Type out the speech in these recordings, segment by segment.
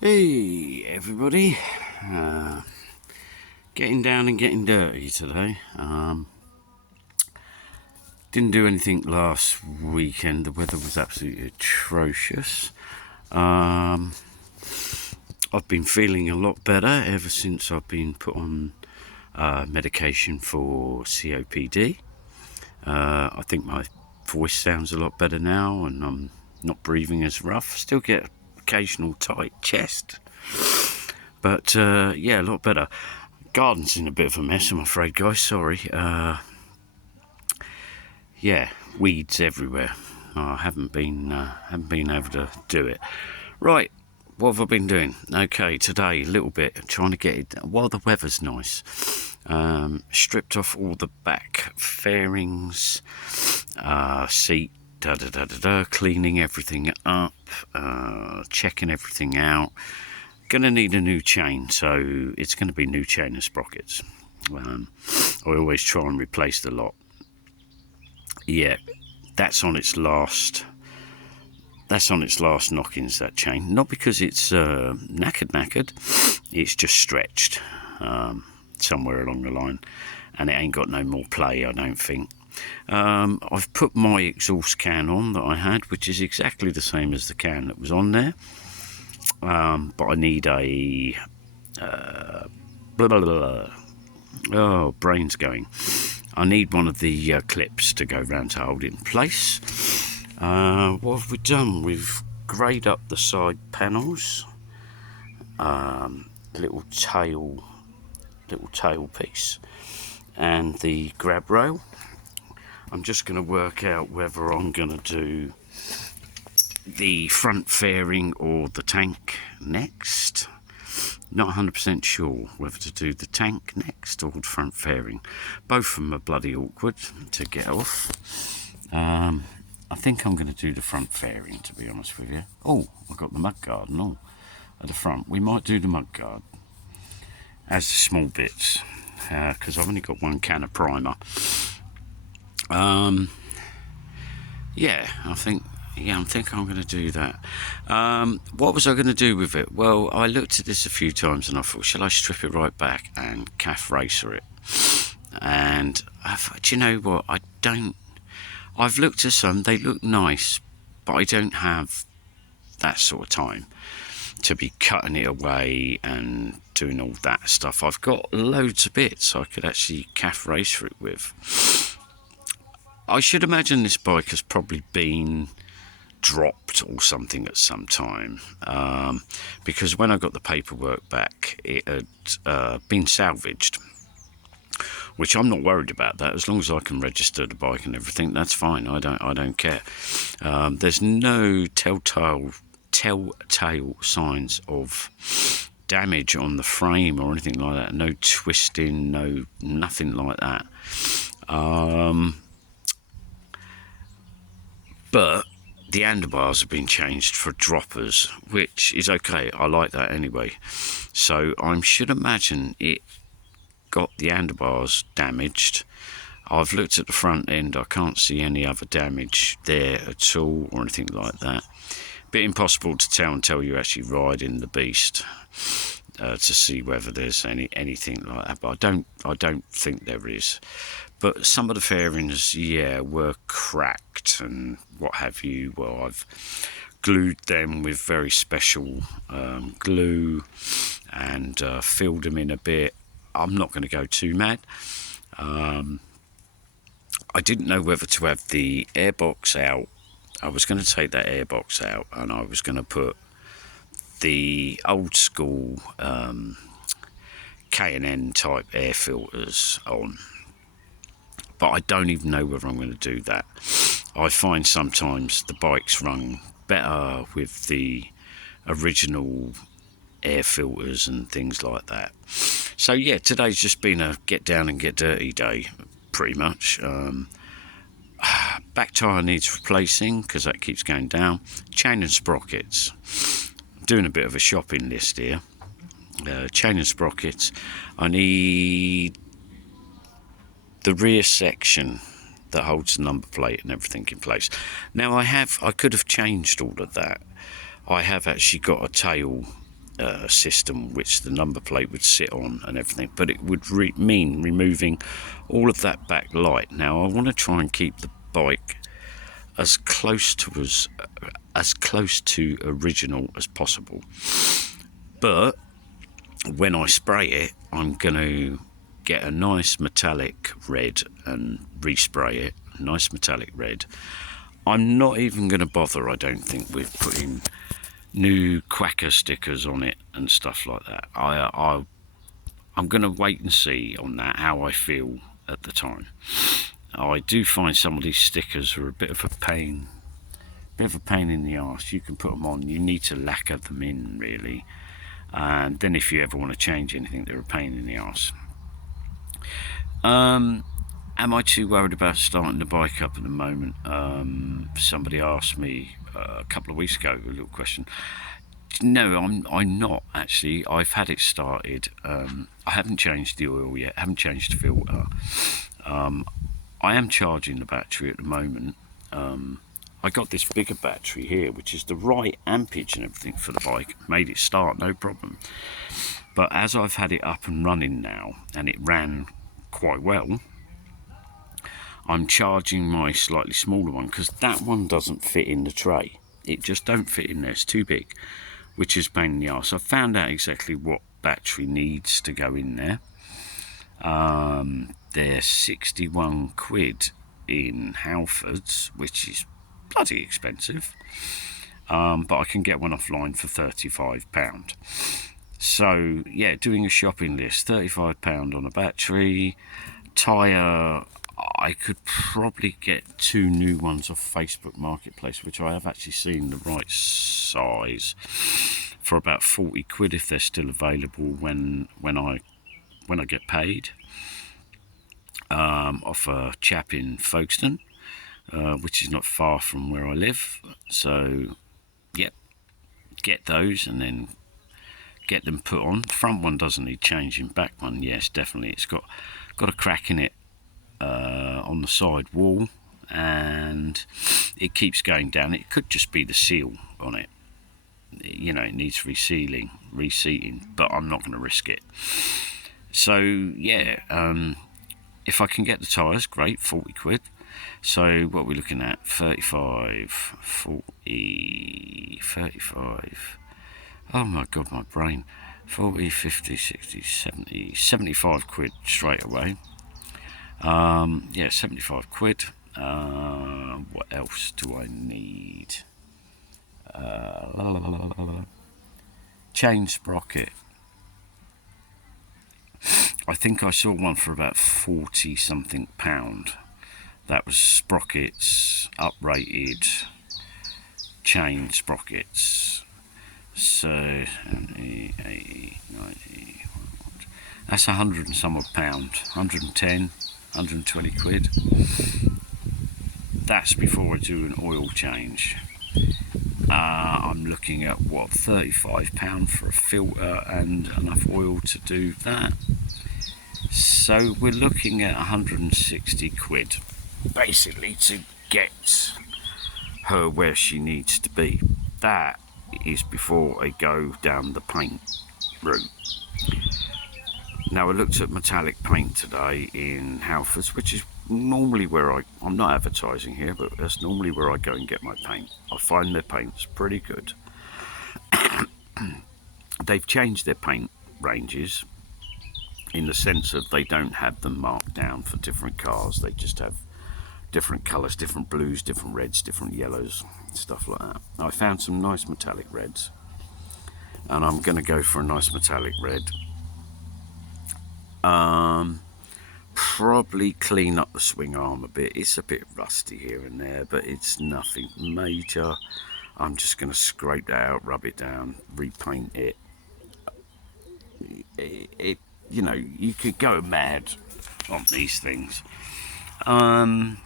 Hey everybody, getting down and getting dirty today. Didn't do anything last weekend. The weather was absolutely atrocious. I've been feeling a lot better ever since I've been put on medication for COPD. I think my voice sounds a lot better now and I'm not breathing as rough. Still get occasional tight chest, but yeah, a lot better. Garden's in a bit of a mess, I'm afraid, guys. Sorry. Yeah, weeds everywhere. I haven't been able to do it. Right, what have I been doing? Okay, today a little bit trying to get it while the weather's nice. Stripped off all the back fairings, seat, cleaning everything up, checking everything out. Gonna need a new chain, so it's gonna be new chain and sprockets. I always try and replace the lot. Yeah, that's on its last knockings, that chain. Not because it's knackered, it's just stretched somewhere along the line, and it ain't got no more play, I don't think. I've put my exhaust can on that I had, which is exactly the same as the can that was on there, but I need a oh, brain's going. I need one of the clips to go round to hold it in place. What have we done? We've greyed up the side panels, little tail piece, and the grab rail. I'm just going to work out whether I'm going to do the front fairing or the tank next. Not 100% sure whether to do the tank next or the front fairing. Both of them are bloody awkward to get off. I think I'm going to do the front fairing, to be honest with you. Oh, I've got the mudguard and all at the front. We might do the mudguard as the small bits, because I've only got one can of primer. Yeah, I think I'm going to do that. What was I going to do with it? Well, I looked at this a few times and I thought, shall I strip it right back and calf racer it? And I thought, do you know what? I've looked at some, they look nice, but I don't have that sort of time to be cutting it away and doing all that stuff. I've got loads of bits I could actually calf racer it with. I should imagine this bike has probably been dropped or something at some time, because when I got the paperwork back, it had been salvaged, which I'm not worried about that. As long as I can register the bike and everything, that's fine. I don't care. There's no telltale signs of damage on the frame or anything like that. No twisting, nothing like that. But the handlebars have been changed for droppers, which is okay. I like that anyway. So I should imagine it got the handlebars damaged. I've looked at the front end. I can't see any other damage there at all or anything like that. Bit impossible to tell until you actually ride in the beast to see whether there's anything like that. But I don't think there is. But some of the fairings, yeah, were cracked and what have you. Well, I've glued them with very special glue and filled them in a bit. I'm not going to go too mad. I didn't know whether to have the airbox out. I was going to take that airbox out and I was going to put the old school K&N type air filters on. But I don't even know whether I'm going to do that. I find sometimes the bikes run better with the original air filters and things like that. So yeah, today's just been a get down and get dirty day, pretty much. Back tyre needs replacing because that keeps going down. Chain and sprockets. I'm doing a bit of a shopping list here. Chain and sprockets. I need the rear section that holds the number plate and everything in place. Now I could have changed all of that. I have actually got a tail system which the number plate would sit on and everything, but it would mean removing all of that back light. Now I want to try and keep the bike as close to original as possible, but when I spray it, I'm going to get a nice metallic red and respray it, nice metallic red. I'm not even going to bother, I don't think, with putting new Quacker stickers on it and stuff like that. I'm going to wait and see on that, how I feel at the time. I do find some of these stickers are a bit of a pain in the arse. You can put them on, you need to lacquer them in really, and then if you ever want to change anything, they're a pain in the arse. Am I too worried about starting the bike up at the moment? Somebody asked me a couple of weeks ago a little question. No, I'm not actually. I've had it started. I haven't changed the oil yet, haven't changed the filter. I am charging the battery at the moment. I got this bigger battery here, which is the right ampage and everything for the bike. Made it start, no problem. But as I've had it up and running now, and it ran quite well, I'm charging my slightly smaller one, because that one doesn't fit in the tray. It just don't fit in there, it's too big, which is a pain in the arse. I've found out exactly what battery needs to go in there. They're 61 quid in Halfords, which is bloody expensive, but I can get one offline for £35. So yeah, doing a shopping list, £35 on a battery. Tyre, I could probably get 2 new ones off Facebook Marketplace, which I have actually seen the right size, for about 40 quid if they're still available when I get paid, off a chap in Folkestone, which is not far from where I live. So yeah, get those and then get them put on. The front one doesn't need changing, back one yes, definitely. It's got a crack in it on the side wall, and it keeps going down. It could just be the seal on it, you know, it needs reseating, but I'm not going to risk it. So yeah, if I can get the tyres, great, 40 quid. So what we're looking at, 35, 40, 35, oh my god, my brain, 40, 50, 60, 70, 75 quid straight away. Yeah, 75 quid. What else do I need? Chain sprocket. I think I saw one for about 40 something pound. That was sprockets, uprated chain sprockets. So 70, 80, 90, that's 100 and some odd pound, 110, 120 quid. That's before I do an oil change. I'm looking at what, £35 for a filter and enough oil to do that. So we're looking at 160 quid basically to get her where she needs to be. That is before I go down the paint route. Now I looked at metallic paint today in Halfords, which is normally where I'm not advertising here, but that's normally where I go and get my paint. I find their paint's pretty good. They've changed their paint ranges in the sense of they don't have them marked down for different cars. They just have different colours, different blues, different reds, different yellows, stuff like that. I found some nice metallic reds, and I'm going to go for a nice metallic red. Probably clean up the swing arm a bit. It's a bit rusty here and there, but it's nothing major. I'm just going to scrape that out, rub it down, repaint it. You know, you could go mad on these things. I'm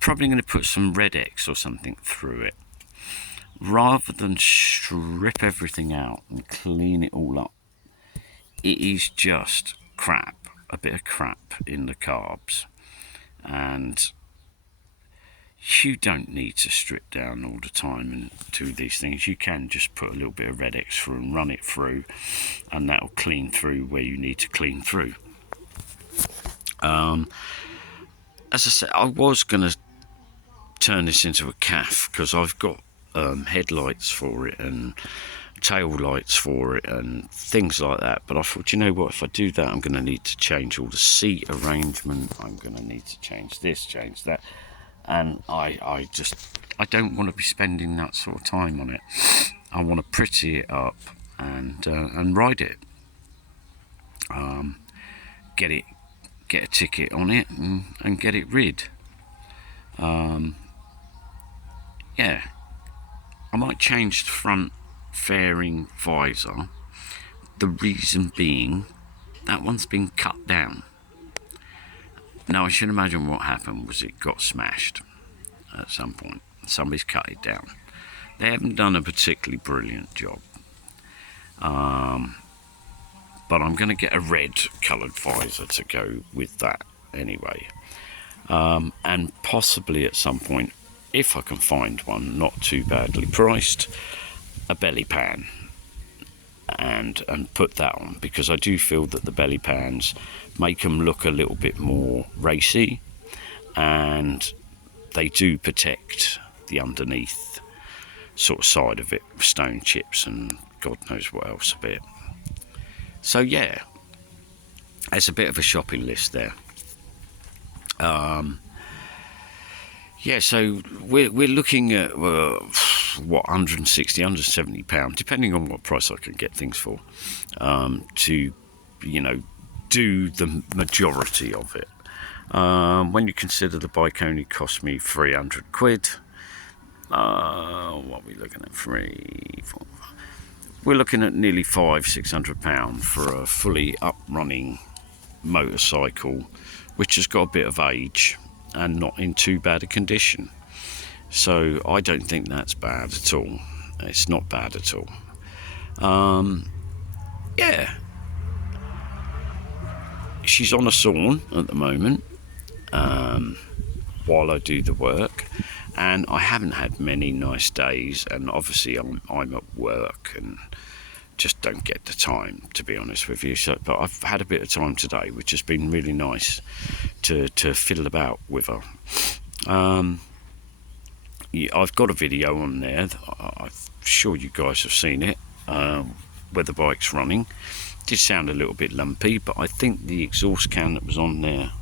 probably going to put some Red X or something through it, rather than strip everything out and clean it all up. It is just crap, a bit of crap in the carbs, and you don't need to strip down all the time and do these things. You can just put a little bit of Red X through and run it through, and that'll clean through where you need to clean through. As I said, I was going to turn this into a CAF because I've got headlights for it and tail lights for it and things like that, but I thought, you know what, if I do that, I'm going to need to change all the seat arrangement, I'm going to need to change this, change that, and I don't want to be spending that sort of time on it. I want to pretty it up and ride it, get a ticket on it and get it rid. Yeah, I might change the front fairing visor, the reason being that one's been cut down. Now I should imagine what happened was it got smashed at some point. Somebody's cut it down. They haven't done a particularly brilliant job, but I'm going to get a red coloured visor to go with that anyway, and possibly at some point, if I can find one not too badly priced, a belly pan, and put that on, because I do feel that the belly pans make them look a little bit more racy, and they do protect the underneath sort of side of it, stone chips and God knows what else a bit. So yeah, there's a bit of a shopping list there. Yeah, so we're looking at what, 160, 170 pounds, depending on what price I can get things for, to, you know, do the majority of it. When you consider the bike only cost me 300 quid, what are we looking at? 3, 4, 5. We're looking at nearly £500-600 for a fully up running motorcycle, which has got a bit of age and not in too bad a condition. So I don't think that's bad at all. It's not bad at all. Yeah, she's on a sawn at the moment while I do the work, and I haven't had many nice days, and obviously I'm at work and just don't get the time, to be honest with you. So, but I've had a bit of time today, which has been really nice to fiddle about with her. Yeah, I've got a video on there, I'm sure you guys have seen it, where the bike's running. It did sound a little bit lumpy, but I think the exhaust can that was on there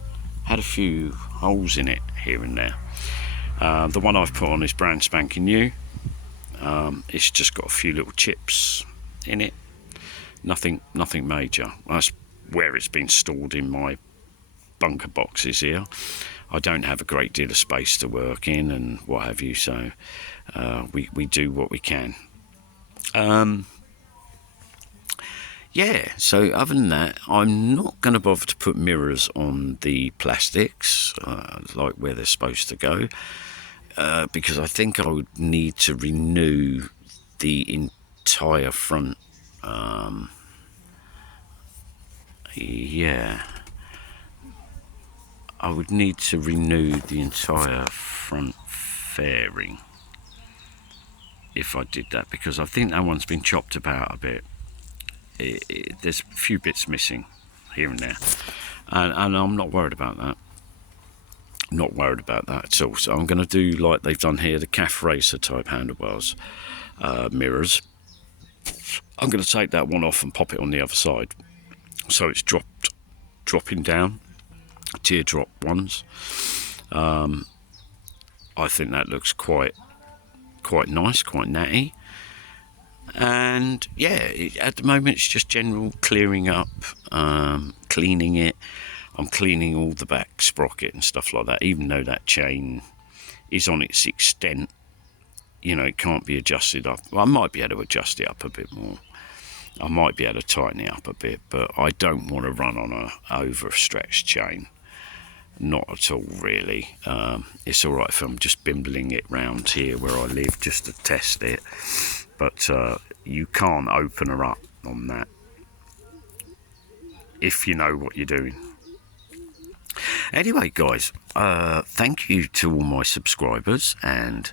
had a few holes in it here and there. The one I've put on is brand spanking new. It's just got a few little chips in it, nothing major. That's where it's been stored in my bunker boxes here. I don't have a great deal of space to work in and what have you, so we do what we can. Yeah, so other than that, I'm not going to bother to put mirrors on the plastics like where they're supposed to go, because I think I would need to renew the entire front. Yeah, I would need to renew the entire front fairing if I did that, because I think that one's been chopped about a bit. There's a few bits missing here and there, and I'm not worried about that. Not worried about that at all. So I'm going to do like they've done here, the CAF Racer type handlebars mirrors. I'm going to take that one off and pop it on the other side, so it's dropping down, teardrop ones. I think that looks quite nice, quite natty. And yeah, at the moment it's just general clearing up, cleaning it. I'm cleaning all the back sprocket and stuff like that, even though that chain is on its extent, you know, it can't be adjusted up. Well, I might be able to adjust it up a bit more. I might be able to tighten it up a bit, but I don't want to run on a overstretched chain. Not at all, really. It's all right if I'm just bimbling it round here where I live just to test it, but you can't open her up on that if you know what you're doing. Anyway, guys, thank you to all my subscribers and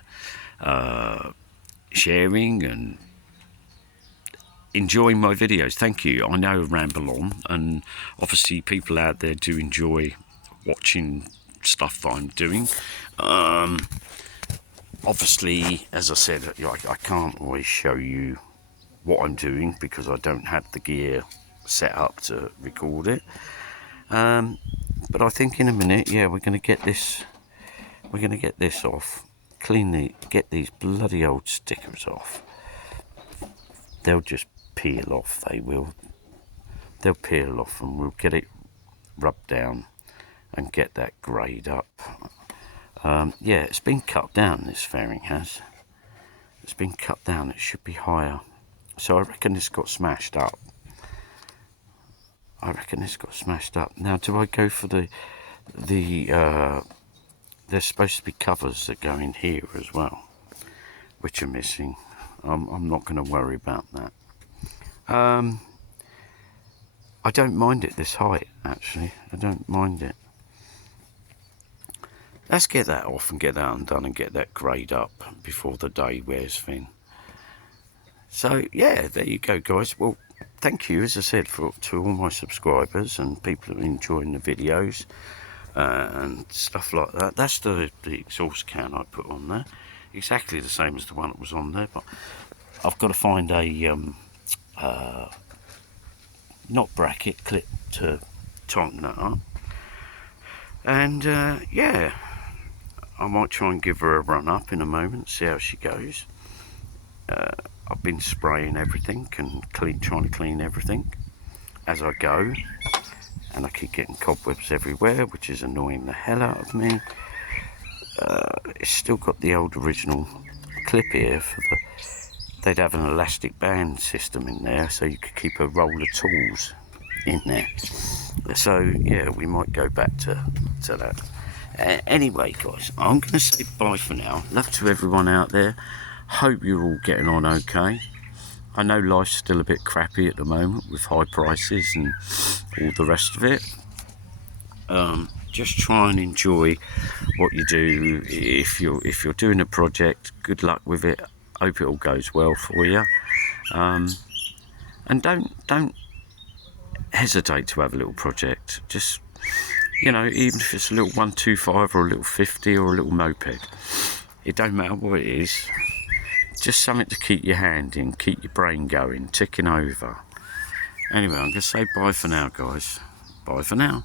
sharing and enjoying my videos. Thank you. I know I ramble on, and obviously people out there do enjoy watching stuff that I'm doing. Obviously, as I said, I can't always show you what I'm doing because I don't have the gear set up to record it. But I think in a minute, yeah, we're going to get this off, get these bloody old stickers off. They'll just peel off, they'll peel off, and we'll get it rubbed down and get that grade up. Yeah, it's been cut down, this fairing has. It's been cut down, it should be higher. So I reckon this got smashed up. Now, do I go for there's supposed to be covers that go in here as well, which are missing. I'm not going to worry about that. I don't mind it this height, actually. I don't mind it. Let's get that off and get that undone and get that grade up before the day wears thin. So, yeah, there you go, guys. Well, thank you, as I said, to all my subscribers and people who are enjoying the videos and stuff like that. That's the exhaust can I put on there. Exactly the same as the one that was on there, but I've got to find a not bracket, clip to tighten that up. And yeah, I might try and give her a run up in a moment, see how she goes. I've been spraying everything and trying to clean everything as I go, and I keep getting cobwebs everywhere, which is annoying the hell out of me. It's still got the old original clip here for they'd have an elastic band system in there, so you could keep a roll of tools in there. So yeah, we might go back to that. Anyway, guys, I'm going to say bye for now. Love to everyone out there. Hope you're all getting on okay. I know life's still a bit crappy at the moment with high prices and all the rest of it. Just try and enjoy what you do. If you're doing a project, good luck with it. Hope it all goes well for you. And don't hesitate to have a little project. Just, you know, even if it's a little 125 or a little 50 or a little moped, it don't matter what it is. Just something to keep your hand in, keep your brain going, ticking over. Anyway, I'm going to say bye for now, guys. Bye for now.